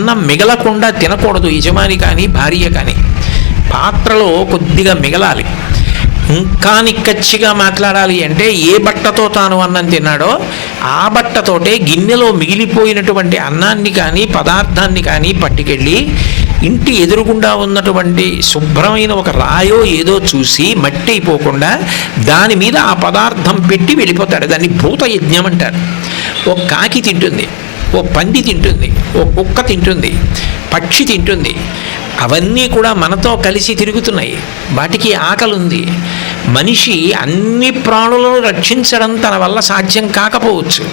అన్నం మిగలకుండా తినకూడదు యజమాని కానీ భార్య కానీ. పాత్రలో కొద్దిగా మిగలాలి. ఇంకా నిక్కచ్చిగా మాట్లాడాలి అంటే ఏ బట్టతో తాను అన్నం తిన్నాడో ఆ బట్టతోటే గిన్నెలో మిగిలిపోయినటువంటి అన్నాన్ని కానీ పదార్థాన్ని కానీ పట్టుకెళ్ళి ఇంటి ఎదురుగుండా ఉన్నటువంటి శుభ్రమైన ఒక రాయో ఏదో చూసి మట్టి అయిపోకుండా దాని మీద ఆ పదార్థం పెట్టి వెళ్ళిపోతాడు. దాన్ని భూతయజ్ఞం అంటారు. ఓ కాకి తింటుంది, ఓ పంది తింటుంది, ఓ కుక్క తింటుంది, పక్షి తింటుంది. అవన్నీ కూడా మనతో కలిసి తిరుగుతున్నాయి. వాటికి ఆకలి ఉంది. మనిషి అన్ని ప్రాణులను రక్షించడం తన వల్ల సాధ్యం కాకపోవచ్చు.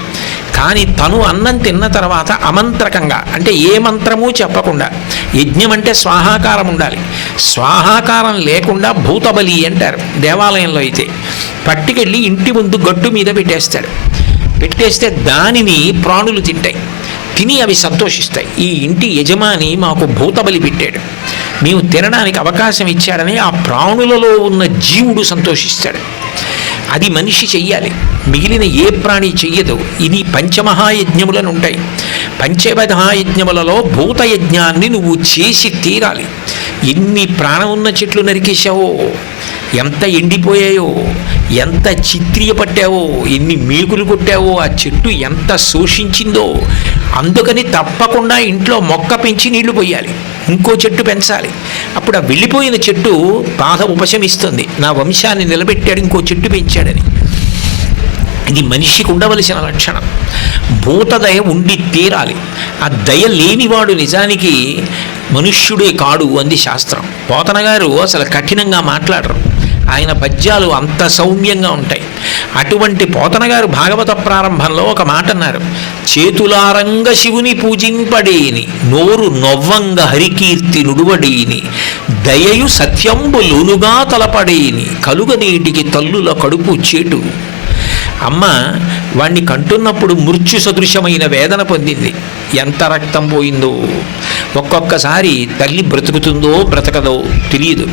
కానీ తను అన్నం తిన్న తర్వాత అమంత్రకంగా, అంటే ఏ మంత్రము చెప్పకుండా, యజ్ఞం అంటే స్వాహాకారం ఉండాలి. స్వాహాకారం లేకుండా భూతబలి అంటారు దేవాలయంలో. అయితే పట్టుకెళ్ళి ఇంటి ముందు గట్టు మీద పెట్టేస్తే దానిని ప్రాణులు తింటాయి. తిని అవి సంతోషిస్తాయి. ఈ ఇంటి యజమాని మాకు భూతబలి పెట్టాడు, మేము తినడానికి అవకాశం ఇచ్చాడని ఆ ప్రాణులలో ఉన్న జీవుడు సంతోషిస్తాడు. అది మనిషి చెయ్యాలి, మిగిలిన ఏ ప్రాణి చెయ్యదు. ఇది పంచమహాయజ్ఞములను ఉంటాయి. పంచమహాయజ్ఞములలో భూతయజ్ఞాన్ని నువ్వు చేసి తీరాలి. ఎన్ని ప్రాణం ఉన్న చెట్లు నరికేశావో, ఎంత ఎండిపోయాయో, ఎంత చిత్రియ పట్టావో, ఎన్ని మేకులు కొట్టావో, ఆ చెట్టు ఎంత శోషించిందో. అందుకని తప్పకుండా ఇంట్లో మొక్క పెంచి నీళ్లు పోయాలి, ఇంకో చెట్టు పెంచాలి. అప్పుడు ఆ వెళ్ళిపోయిన చెట్టు బాధ ఉపశమిస్తుంది. నా వంశాన్ని నిలబెట్టాడు, ఇంకో చెట్టు పెంచాడని. ఇది మనిషికి ఉండవలసిన లక్షణం. భూతదయ ఉండి తీరాలి. ఆ దయ లేనివాడు నిజానికి మనుష్యుడే కాడు అంది శాస్త్రం. పోతన గారు అసలు కఠినంగా మాట్లాడరు. ఆయన పద్యాలు అంత సౌమ్యంగా ఉంటాయి. అటువంటి పోతన గారు భాగవత ప్రారంభంలో ఒక మాట అన్నారు. చేతులారంగ శివుని పూజింపడేని, నోరు నొవ్వంగ హరికీర్తి నుడువడేని, దయయు సత్యంబులునుగా తలపడేని, కలుగనీటికి తల్లుల కడుపు చేటు. అమ్మ వాణ్ణి కంటున్నప్పుడు మృత్యు సదృశమైన వేదన పొందింది. ఎంత రక్తం పోయిందో. ఒక్కొక్కసారి తల్లి బ్రతుకుతుందో బ్రతకదో తెలియదు.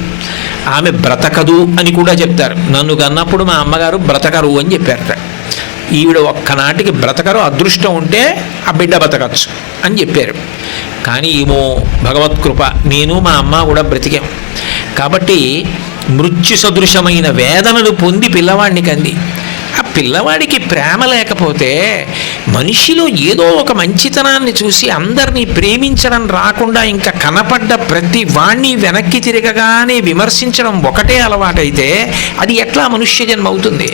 ఆమె బ్రతకదు అని కూడా చెప్తారు. నన్ను కన్నప్పుడు మా అమ్మగారు బ్రతకరు అని చెప్పారట. ఈవిడ ఒక్కనాటికి బ్రతకరు, అదృష్టం ఉంటే ఆ బిడ్డ బ్రతకచ్చు అని చెప్పారు. కానీ ఏమో భగవత్కృప, నేను మా అమ్మ కూడా బ్రతికాం. కాబట్టి మృత్యు సదృశమైన వేదనను పొంది పిల్లవాడిని కంది. ఆ పిల్లవాడికి ప్రేమ లేకపోతే మనిషిలో ఏదో ఒక మంచితనాన్ని చూసి అందరినీ ప్రేమించడం రాకుండా ఇంకా కనపడ్డ ప్రతి వాణ్ణి వెనక్కి తిరగగానే విమర్శించడం ఒకటే అలవాటైతే అది ఎట్లా మనుష్య జన్మ అవుతుంది?